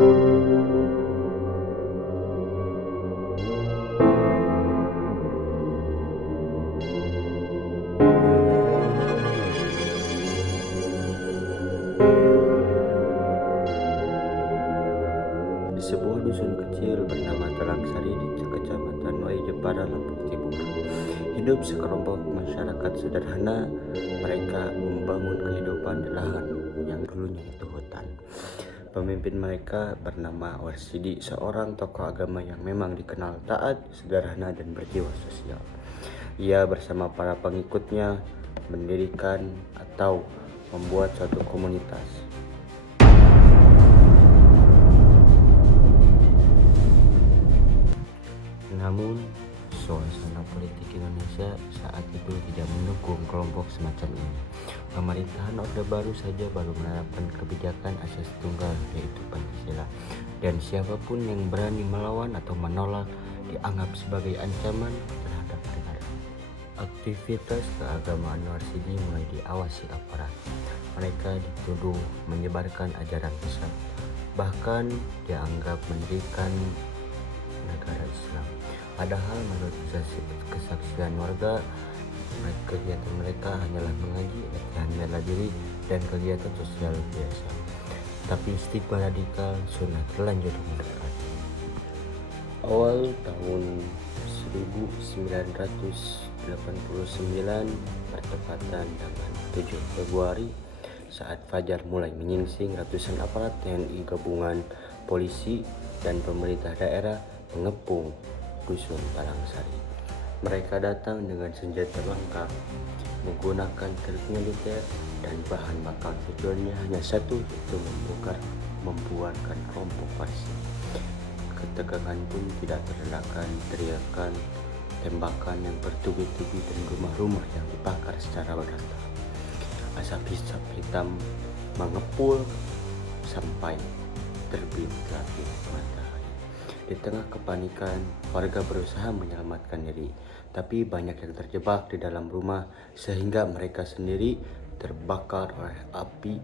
Di sebuah dusun kecil bernama Talangsari di Kecamatan Wai Jepara, Lombok Timur, hidup sekelompok masyarakat sederhana. Mereka membangun kehidupan di lahan yang dulunya itu hutan. Pemimpin mereka bernama Warsidi, seorang tokoh agama yang memang dikenal taat, sederhana, dan berjiwa sosial. Ia bersama para pengikutnya mendirikan atau membuat suatu komunitas. Namun, suasana politik Indonesia saat itu tidak mendukung kelompok semacam ini. Pemerintahan Orde Baru saja baru menerapkan kebijakan asas tunggal, yaitu Pancasila, dan siapapun yang berani melawan atau menolak dianggap sebagai ancaman terhadap negara. Aktivitas keagamaan Warsidi mulai diawasi aparat. Mereka dituduh menyebarkan ajaran sesat, bahkan dianggap mendirikan negara Islam. Padahal menurut kesaksian warga, kegiatan mereka hanyalah mengaji, latihan bela diri, dan kegiatan sosial biasa. Tapi stigma radikal sudah terlanjur mendekat. Awal tahun 1989 bertepatan dengan 7 Februari, saat fajar mulai menyingsing, ratusan aparat TNI gabungan, polisi, dan pemerintah daerah mengepung dusun Talangsari. Mereka datang dengan senjata lengkap, menggunakan truk militer dan bahan bakar. Tujuannya hanya satu, yaitu membuarkan kelompok Warsidi. Ketegangan pun tidak terelakkan, teriakan, tembakan yang bertubi-tubi, dan rumah-rumah yang dibakar secara bertahap. Asap hitam mengepul sampai terbit lagi matahari. Di tengah kepanikan, warga berusaha menyelamatkan diri, tapi banyak yang terjebak di dalam rumah sehingga mereka sendiri terbakar oleh api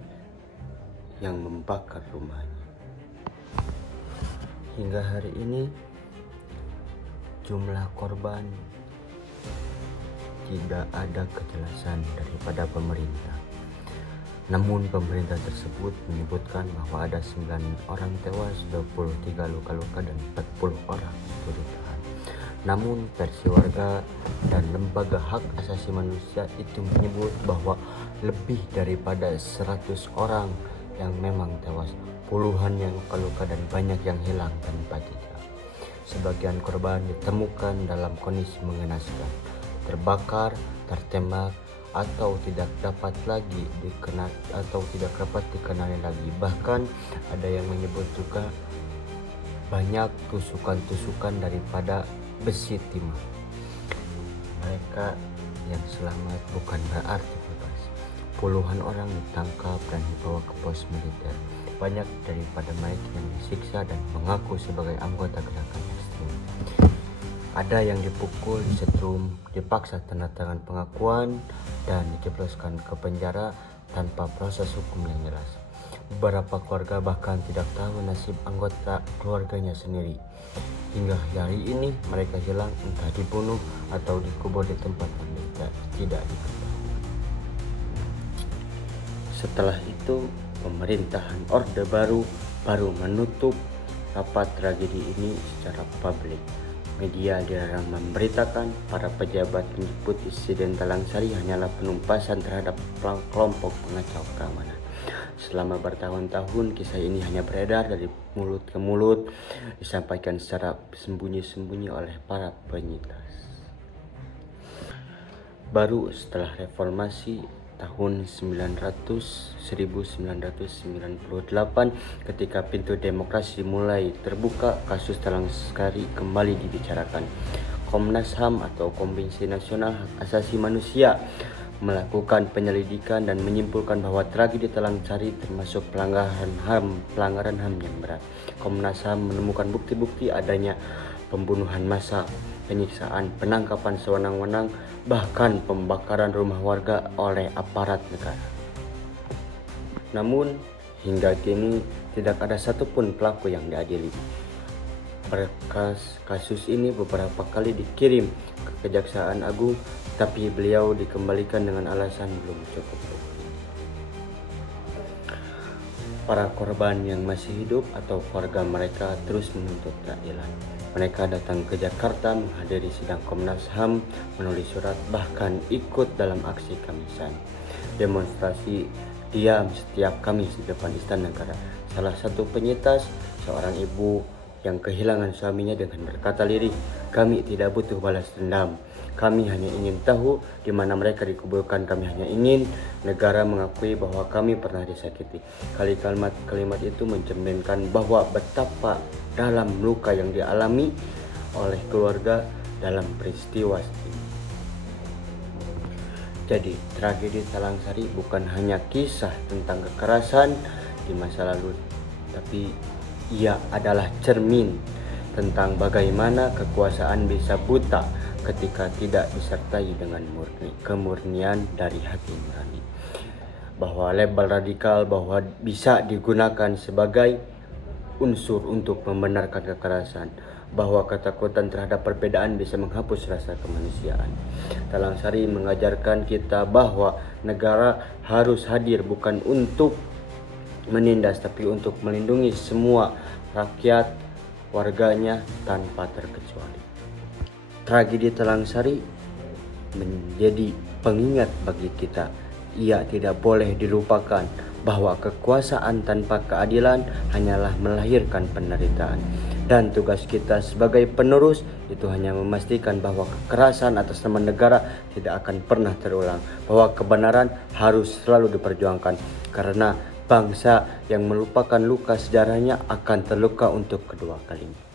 yang membakar rumahnya. Hingga hari ini, jumlah korban tidak ada kejelasan daripada pemerintah. Namun pemerintah tersebut menyebutkan bahwa ada 9 orang tewas, 23 luka-luka, dan 40 orang itu ditahan. Namun versi warga dan lembaga hak asasi manusia itu menyebut bahwa lebih daripada 100 orang yang memang tewas, puluhan yang luka-luka, dan banyak yang hilang tanpa jejak. Sebagian korban ditemukan dalam kondisi mengenaskan, terbakar, tertembak, atau tidak dapat dikenali lagi. Bahkan ada yang menyebut juga banyak tusukan-tusukan daripada besi timah. Mereka yang selamat bukan berarti bebas. Puluhan orang ditangkap dan dibawa ke pos militer. Banyak daripada mereka yang disiksa dan mengaku sebagai anggota gerakan ekstrem. Ada yang dipukul, disetrum, dipaksa tanda tangan pengakuan, dan dijebloskan ke penjara tanpa proses hukum yang jelas. Beberapa keluarga bahkan tidak tahu nasib anggota keluarganya sendiri. Hingga hari ini mereka hilang, entah dibunuh atau dikubur di tempat yang tidak diketahui. Setelah itu, pemerintahan Orde Baru menutup rapat tragedi ini secara publik. Media dilarang memberitakan. Para pejabat menyebut insiden Talangsari hanyalah penumpasan terhadap kelompok pengacau keamanan. Selama bertahun-tahun kisah ini hanya beredar dari mulut ke mulut, disampaikan secara sembunyi-sembunyi oleh para penyintas. Baru setelah reformasi tahun 1998, ketika pintu demokrasi mulai terbuka, kasus Talangsari kembali dibicarakan. Komnas HAM atau Komisi Nasional Hak Asasi Manusia melakukan penyelidikan dan menyimpulkan bahwa tragedi Talangsari termasuk pelanggaran HAM yang berat. Komnas HAM menemukan bukti-bukti adanya pembunuhan massal, penyiksaan, penangkapan sewenang-wenang, bahkan pembakaran rumah warga oleh aparat negara. Namun hingga kini tidak ada satupun pelaku yang diadili. Berkas kasus ini beberapa kali dikirim ke Kejaksaan Agung, tapi beliau dikembalikan dengan alasan belum cukup bukti. Para korban yang masih hidup atau keluarga mereka terus menuntut keadilan. Mereka datang ke Jakarta menghadiri sidang Komnas HAM, menulis surat, bahkan ikut dalam aksi Kamisan. Demonstrasi diam setiap Kamis di depan Istana Negara. Salah satu penyintas, seorang ibu yang kehilangan suaminya dengan berkata lirih, "Kami tidak butuh balas dendam. Kami hanya ingin tahu di mana mereka dikuburkan. Kami hanya ingin negara mengakui bahwa kami pernah disakiti." Kalimat itu mencerminkan bahwa betapa dalam luka yang dialami oleh keluarga dalam peristiwa ini. Jadi, tragedi Talang Sari bukan hanya kisah tentang kekerasan di masa lalu, tapi ia adalah cermin tentang bagaimana kekuasaan bisa buta ketika tidak disertai dengan kemurnian dari hati nurani. Bahwa label radikal bahwa bisa digunakan sebagai unsur untuk membenarkan kekerasan, bahwa ketakutan terhadap perbedaan bisa menghapus rasa kemanusiaan. Talang Sari mengajarkan kita bahwa negara harus hadir bukan untuk menindas, tapi untuk melindungi semua rakyat warganya tanpa terkecuali. Tragedi Talang Sari menjadi pengingat bagi kita. Ia tidak boleh dilupakan bahwa kekuasaan tanpa keadilan hanyalah melahirkan penderitaan. Dan tugas kita sebagai penerus itu hanya memastikan bahwa kekerasan atas nama negara tidak akan pernah terulang. Bahwa kebenaran harus selalu diperjuangkan, karena bangsa yang melupakan luka sejarahnya akan terluka untuk kedua kalinya.